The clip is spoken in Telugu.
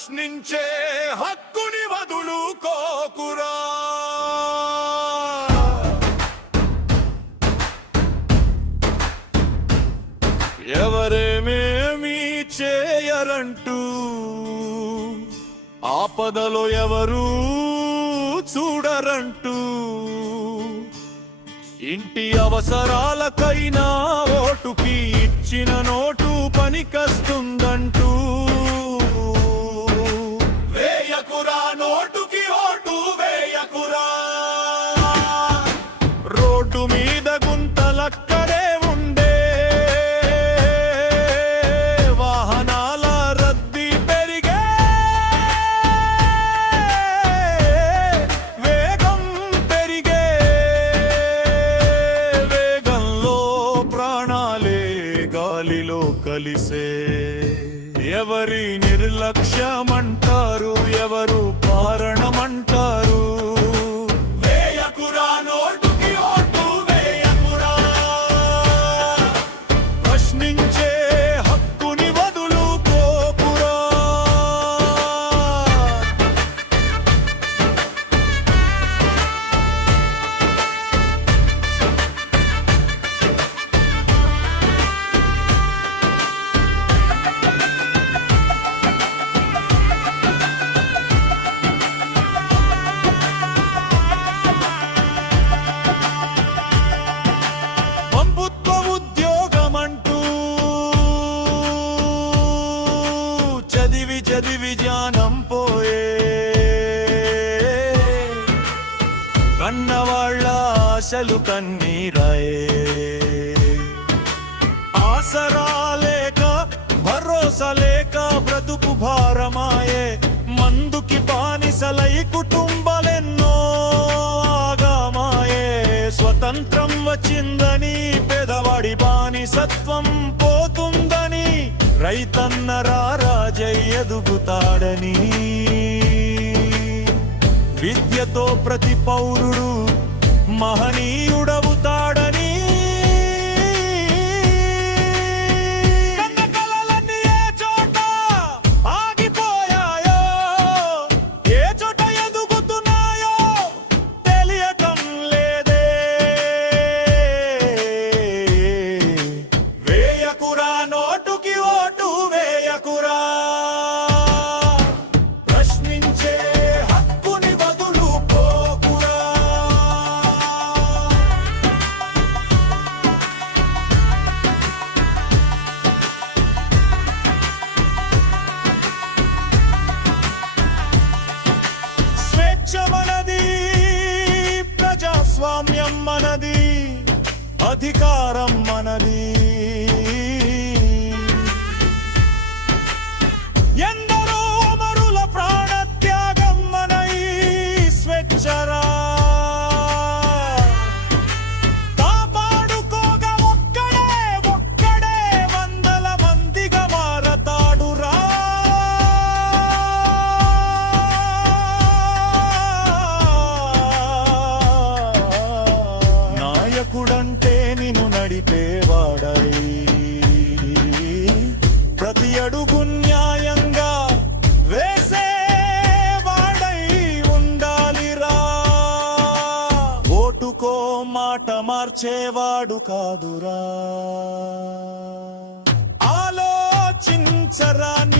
ప్రశ్నించే హక్కుని వదులుకోకురా. ఎవరేమేమి చేయరంటూ ఆపదలో ఎవరు చూడరంటూ ఇంటి అవసరాలకైనా ఓటుకి ఇచ్చిన నోటు పనికస్తుందంటూ గాలిలో కలిసే. ఎవరి నిర్లక్ష్యమంటారు ఎవరు కారణమంటారు? ఆశలు కన్నీరాయే ఆసరా లేక భరోసా లేక బ్రతుకు భారమాయే. మందుకి బానిసలై కుటుంబాలెన్నో ఆగామాయే. స్వతంత్రం వచ్చిందని పెదవాడి బానిసత్వం పోతుందని రైతన్న రాజయ్య ఎదుగుతాడని. విద్యతో ప్రతి పౌరుడు మహనీయుడవు ప్రజాస్వామ్యం మనది అధికారం మనది. మాట మార్చేవాడు కాదురా. ఆలోచించరాని